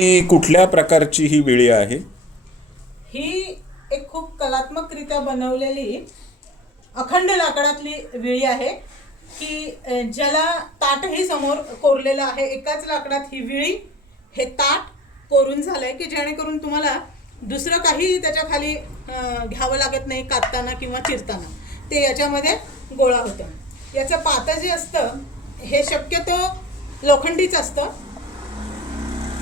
ही कुठल्या प्रकारची ही विळी आहे? ही एक खूप कलात्मकरित्या बनवलेली अखंड लाकडातली विळी आहे की ज्याला ताटही समोर कोरलेलं आहे. एकाच लाकडात ही विळी, हे ताट कोरून झालंय की जेणेकरून तुम्हाला दुसरं काही त्याच्या खाली घ्यावं लागत नाही कातताना किंवा चिरताना. ते याच्यामध्ये गोळा होतं. याचं पातं जे असतं हे शक्यतो लोखंडीच असतं.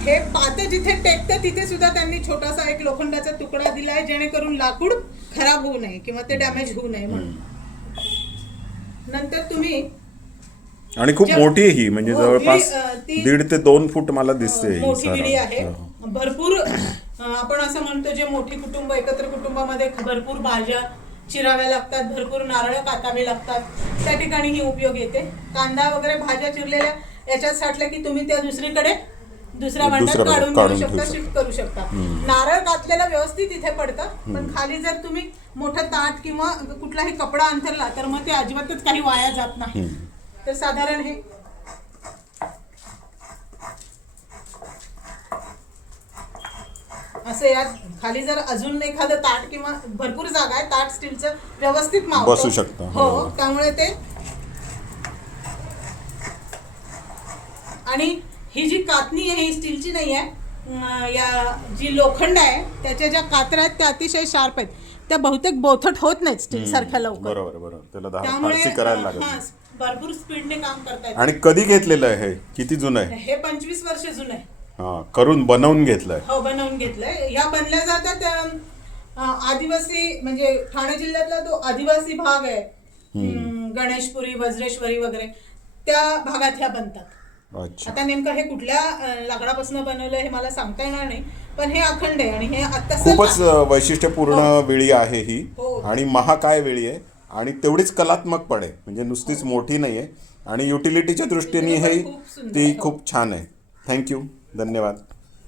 हे पातं जिथे टेकतं तिथे सुद्धा त्यांनी छोटासा एक लोखंडाचा तुकडा दिलाय जेणेकरून लाकूड खराब होऊ नये किंवा ते डॅमेज होऊ नये म्हणून. नंतर तुम्ही आणि खूप मोठी आहे ही, म्हणजे जवळपास 1.5 ते 2 फूट मला दिसते. मोठी विळी आहे. भरपूर आपण असं म्हणतो जे मोठी कुटुंब, एकत्र कुटुंबामध्ये भरपूर भाज्या चिराव्या लागतात, भरपूर नारळ कातावे लागतात, त्या ठिकाणी ही उपयोग येते. कांदा वगैरे भाज्या चिरलेल्या याच्यात साठल्या की तुम्ही त्या दुसरीकडे दुसऱ्या भांड्यात काढून घेऊ शकता, शिफ्ट करू शकता. नारळ कातलेलं व्यवस्थित इथे पडतं, पण खाली जर तुम्ही मोठं ताट किंवा कुठलाही कपडा अंथरला तर मग ते अजिबातच काही वाया जात नाही. तर साधारण हे असं यात खाली जर अजून एखादं ताट किंवा भरपूर जागा आहे, ताट स्टीलचं व्यवस्थित मावतं, बसू शकतं. हो, त्यामुळे ते. आणि ही जी कातणी आहे ही स्टीलची नाही आहे, या जी लोखंड आहे त्याच्या ज्या कात्र्या आहेत त्या अतिशय शार्प आहेत. त्या बहुतेक बोथट होत नाहीत स्टील सारख्या लवकर. बरोबर. त्याला फारशी करायला लागत. भरपूर स्पीडने काम करतायत. आणि कधी घेतलेलं आहे? किती जुनं आहे हे? 25 वर्ष जुनं आहे. करून बनवून घेतलंय? हो, बनवून घेतलंय. या बनल्या जातात आदिवासी, म्हणजे ठाणे जिल्ह्यातला तो आदिवासी भाग आहे, गणेशपुरी, वज्रेश्वरी वगैरे, त्या भागात ह्या बनतात. आता नेमकं हे कुठल्या लाकडापासून बनवलं हे मला सांगता येणार नाही, पण हे अखंड आहे आणि हे आता खूपच वैशिष्ट्यपूर्ण विळी आहे ही. आणि महाकाय विळी आहे आणि तेवढीच कलात्मक पण आहे, म्हणजे नुसतीच मोठी नाही आहे. आणि युटिलिटीच्या दृष्टीने हे ती खूप छान आहे. थँक्यू, धन्यवाद.